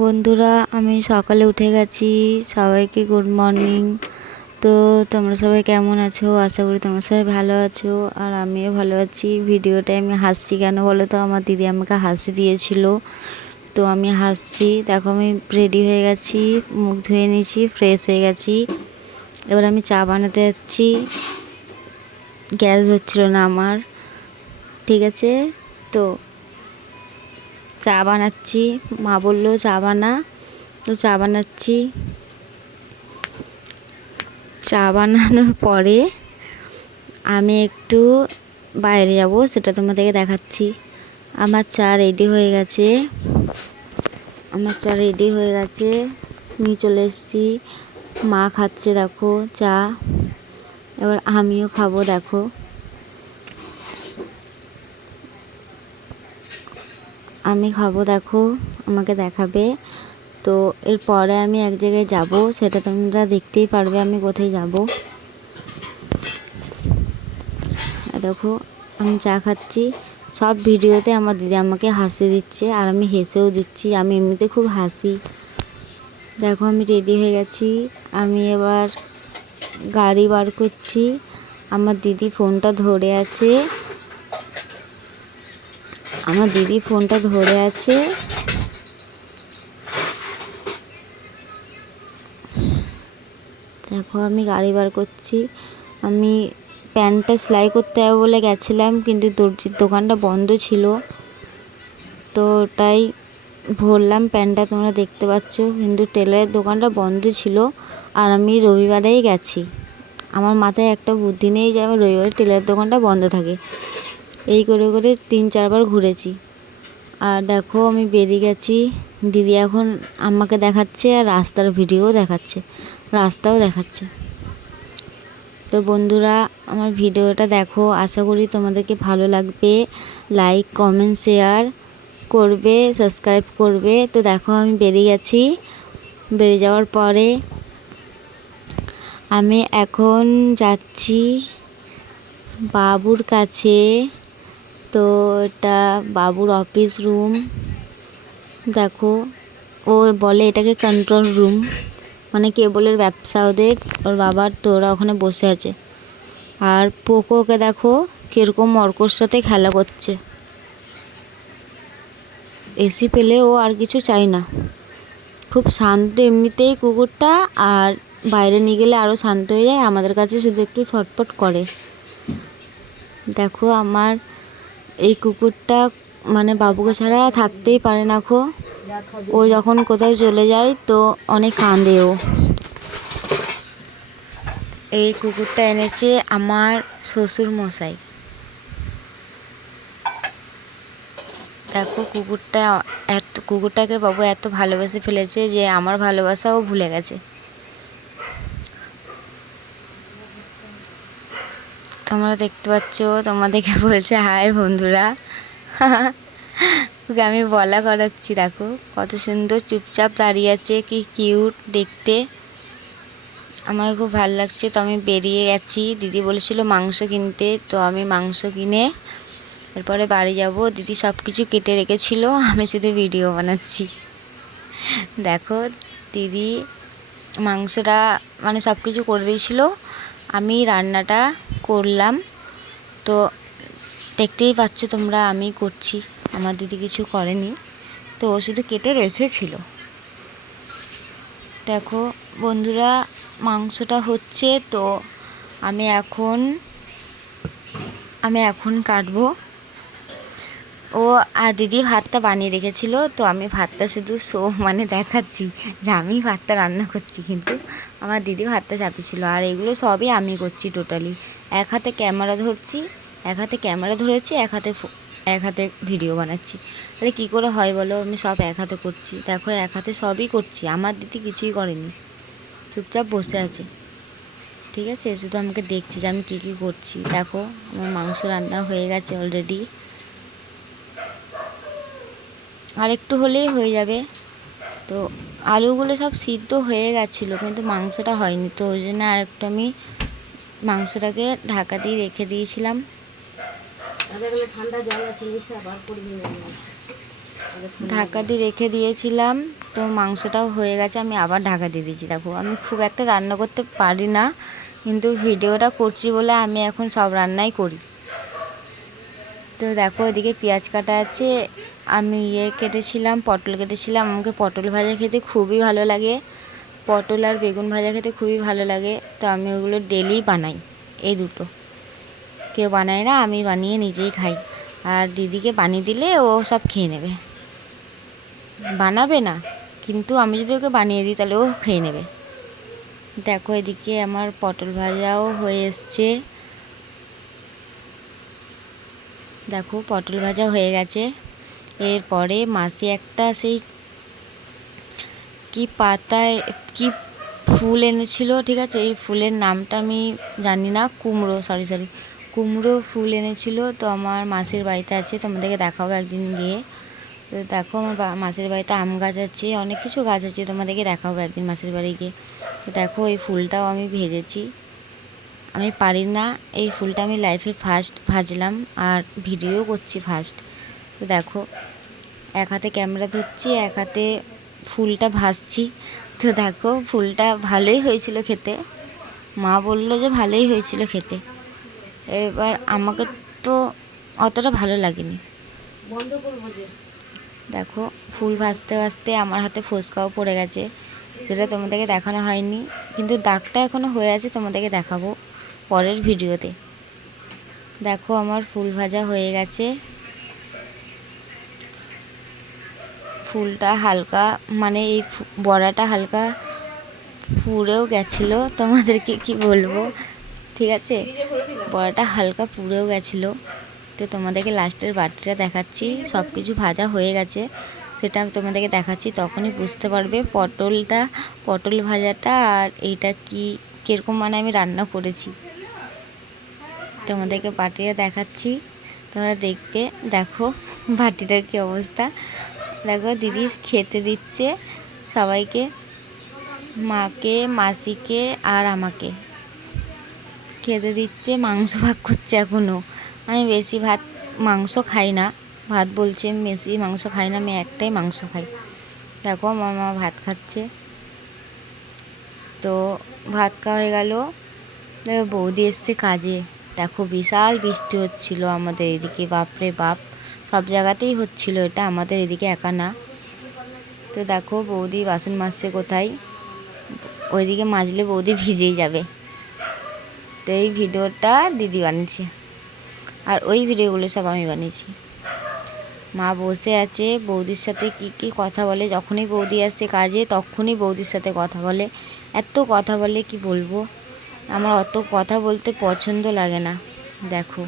বন্ধুরা, আমি সকালে উঠে গেছি। সবাইকে গুড মর্নিং। তো তোমরা সবাই কেমন আছো? আশা করি তোমরা সবাই ভালো আছো, আর আমিও ভালো আছি। ভিডিওটায় আমি হাসছি কেন বলো তো? আমার দিদি আমাকে হাসি দিয়েছিল, তো আমি হাসছি। দেখো, আমি রেডি হয়ে গেছি, মুখ ধুয়ে নিয়েছি, ফ্রেশ হয়ে গেছি। এবার আমি চা বানাতে যাচ্ছি। গ্যাস হচ্ছিল না আমার, ঠিক আছে? তো চা বানাচ্ছি। মা বললো চা বানা, তো চা বানাচ্ছি। চা বানানোর পরে আমি একটু বাইরে যাব, সেটা তোমাদেরকে দেখাচ্ছি। আমার চা রেডি হয়ে গেছে। নিয়ে চলে এসেছি। মা খাচ্ছে দেখো চা, এবার আমিও খাবো। দেখো, আমি খাবো, দেখো আমাকে দেখাবে। তো এরপরে আমি এক জায়গায় যাব, সেটা তোমরা দেখতেই পারবে আমি কোথায় যাব। দেখো, আমি চা খাচ্ছি। সব ভিডিওতে আমার দিদি আমাকে হাসি দিচ্ছে, আর আমি হেসেও দিচ্ছি। আমি এমনিতে খুব হাসি। দেখো, আমি রেডি হয়ে গেছি। আমি এবার গাড়ি বার করছি। আমার দিদি ফোনটা ধরে আছে। দেখো, আমি গাড়ি বার করছি। আমি প্যান্টটা সেলাই করতে হবে বলে গেছিলাম, কিন্তু দর্জির দোকানটা বন্ধ ছিল, তো ওটাই ভরলাম প্যান্টটা, তোমরা দেখতে পাচ্ছ। কিন্তু টেলারের দোকানটা বন্ধ ছিল, আর আমি রবিবারেই গেছি। আমার মাথায় একটা বুদ্ধি নেই যে আমি রবিবারে টেলারের দোকানটা বন্ধ থাকে। এই করে করে 3-4 বার ঘুরেছি। আর দেখো, আমি বেরিয়ে গেছি। দিদি এখন আমাকে দেখাচ্ছে, আর রাস্তার ভিডিও দেখাচ্ছে, রাস্তাও দেখাচ্ছে। তো বন্ধুরা, আমার ভিডিওটা দেখো, আশা করি তোমাদেরকে ভালো লাগবে। লাইক, কমেন্ট, শেয়ার করবে, সাবস্ক্রাইব করবে। তো দেখো, আমি বেরিয়ে গেছি। বেরিয়ে যাওয়ার পরে আমি এখন যাচ্ছি বাবুর কাছে। তো এটা বাবুর অফিস রুম। দেখো, ও বলে এটাকে কন্ট্রোল রুম, মানে কেবলের ব্যবসা ওদের, ওর বাবার। তো ওরা ওখানে বসে আছে। আর পোকোকে দেখো কীরকম অর্কর সাথে খেলা করছে। এসি পেলে ও আর কিছু চাই না। খুব শান্ত এমনিতেই কুকুরটা, আর বাইরে নিয়ে গেলে আরও শান্ত হয়ে যায়। আমাদের কাছে শুধু একটু ছটফট করে। দেখো, আমার এই কুকুরটা মানে বাবুকে ছাড়া থাকতেই পারে না। ও যখন কোথাও চলে যায় তো অনেক কাঁদে ও। এই কুকুরটা এনেছে আমার শ্বশুর মশাই। দেখো, কুকুরটাকে বাবু এত ভালোবেসে ফেলেছে যে আমার ভালোবাসাও ভুলে গেছে। তোমরা দেখতে পাচ্ছ, তোমাদেরকে বলছে হাই বন্ধুরা। ওকে আমি বলা করাচ্ছি। দেখো কত সুন্দর চুপচাপ দাঁড়িয়ে আছে, কি কিউট দেখতে। আমার খুব ভালো লাগছে। তো আমি বেরিয়ে গেছি। দিদি বলেছিল মাংস কিনতে, তো আমি মাংস কিনে এরপরে বাড়ি যাব। দিদি সব কিছু কেটে রেখেছিল, আমি শুধু ভিডিও বানাচ্ছি। দেখো, দিদি মাংসটা মানে সব কিছু করে দিয়েছিল, আমি রান্নাটা করলাম। তো দেখতেই পাচ্ছ তোমরা, আমি করছি, আমার দিদি কিছু করেনি, তো ও শুধু কেটে রেখেছিল। দেখো বন্ধুরা, মাংসটা হচ্ছে। তো আমি এখন কাটবো। ও আর দিদি ভাতটা বানিয়ে রেখেছিল, তো আমি ভাতটা শুধু মানে দেখাচ্ছি যে আমি ভাতটা রান্না করছি, কিন্তু আমার দিদি ভাতটা চাপিয়েছিল। আর এগুলো সবই আমি করছি টোটালি। এক হাতে ক্যামেরা ধরেছি, এক হাতে ভিডিও বানাচ্ছি। তাহলে কী করে হয় বলো? আমি সব এক হাতে করছি। দেখো, এক হাতে সবই করছি। আমার দিদি কিছুই করেনি, চুপচাপ বসে আছে, ঠিক আছে? শুধু আমাকে দেখছি যে আমি কী কী করছি। দেখো, আমার মাংস রান্না হয়ে গেছে অলরেডি, আর একটু হলেই হয়ে যাবে। তো আলুগুলো সব সিদ্ধ হয়ে গেছিলো, কিন্তু মাংসটা হয়নি, তো ওই জন্য আর একটু আমি মাংসটাকে ঢাকা দিয়ে রেখে দিয়েছিলাম। ঢাকা দিয়ে রেখে দিয়েছিলাম, তো মাংসটাও হয়ে গেছে। আমি আবার ঢাকা দিয়ে দিয়েছি। দেখো আমি খুব একটা রান্না করতে পারি না, কিন্তু ভিডিওটা করছি বলে আমি এখন সব রান্নাই করি। তো দেখো এদিকে পেঁয়াজ কাটা আছে, আমি কেটেছিলাম, পটল কেটেছিলাম। আমাকে পটল ভাজা খেতে খুবই ভালো লাগে, পটল আর বেগুন ভাজা খেতে খুবই ভালো লাগে। তো আমি ওগুলো ডেলি বানাই, এই দুটো। কেউ বানায় না, আমি বানিয়ে নিজেই খাই। আর দিদিকে বানিয়ে দিলে ও সব খেয়ে নেবে, বানাবে না, কিন্তু আমি যদি ওকে বানিয়ে দিই তাহলে ও খেয়ে নেবে। দেখো এদিকে আমার পটল ভাজাও হয়ে এসছে। দেখো পটল ভাজা হয়ে গেছে। এরপরে মাসি একটা সেই কি পাতায় কি ফুল এনেছিল, ঠিক আছে, এই ফুলের নামটা আমি জানি না, কুমড়ো ফুল এনেছিল। তো আমার মাসির বাড়িতে আছে, তোমাদেরকে দেখাবো একদিন গিয়ে। তো দেখো আমার মাসির বাড়িতে আম গাছ আছে, অনেক কিছু গাছ আছে, তোমাদেরকে দেখাবো একদিন মাসির বাড়ি গিয়ে। তো দেখো এই ফুলটাও আমি ভেজেছি। আমি পারি না, এই ফুলটা আমি লাইফে ফার্স্ট ভাজলাম আর ভিডিও করছি ফার্স্ট। তো দেখো এক হাতে ক্যামেরা ধরছি, এক হাতে ফুলটা ভাজছি। তো দেখো ফুলটা ভালোই হয়েছিল খেতে, মা বললো যে ভালোই হয়েছিল খেতে। এবার আমাকে তো অতটা ভালো লাগেনি। দেখো ফুল ভাজতে ভাজতে আমার হাতে ফোসকাও পড়ে গেছে, সেটা তোমাদেরকে দেখানো হয়নি, কিন্তু দাগটা এখনও হয়ে আছে, তোমাদেরকে দেখাবো পরের ভিডিওতে। দেখো আমার ফুল ভাজা হয়ে গেছে। ফুলটা হালকা মানে এই বড়াটা হালকা পুড়েও গেছিলো, তোমাদেরকে কি বলবো, ঠিক আছে, বড়াটা হালকা পুড়েও গেছিলো। তো তোমাদেরকে লাস্টের বাটিটা দেখাচ্ছি, সব কিছু ভাজা হয়ে গেছে, সেটা আমি তোমাদেরকে দেখাচ্ছি, তখনই বুঝতে পারবে পটল ভাজাটা আর এইটা কীরকম মানে আমি রান্না করেছি। তোমাদেরকে বাটিটা দেখাচ্ছি, তোমরা দেখবে। দেখো বাটিটার কি অবস্থা। দেখো দিদি খেতে দিচ্ছে সবাইকে, মাকে, মাসিকে আর আমাকে খেতে দিচ্ছে, মাংস ভাগ করছে এখনও। আমি বেশি মাংস খাই না, ভাত বলছে আমি বেশি মাংস খাই না, আমি একটাই মাংস খাই। দেখো আমার মা ভাত খাচ্ছে। তো ভাত খাওয়া হয়ে গেল, বৌদি এসছে কাজে। দেখো বিশাল বৃষ্টি হচ্ছিল আমাদের এদিকে, বাপরে বাপ, সব জায়গাতেই হচ্ছিল এটা, আমাদের এদিকে একা না। তো দেখো বৌদি বাসন মাজছে কোথায়, ওইদিকে মাজলে বৌদি ভিজেই যাবে। তো এই ভিডিওটা দিদি বানিয়েছে, আর ওই ভিডিওগুলো সব আমি বানিয়েছি। মা বসে আছে, বৌদির সাথে কি কথা বলে, যখনই বৌদি আসে কাজে তখনই বৌদির সাথে কথা বলে, এত কথা বলে কি বলবো। আমার অত কথা বলতে পছন্দ লাগে না। দেখো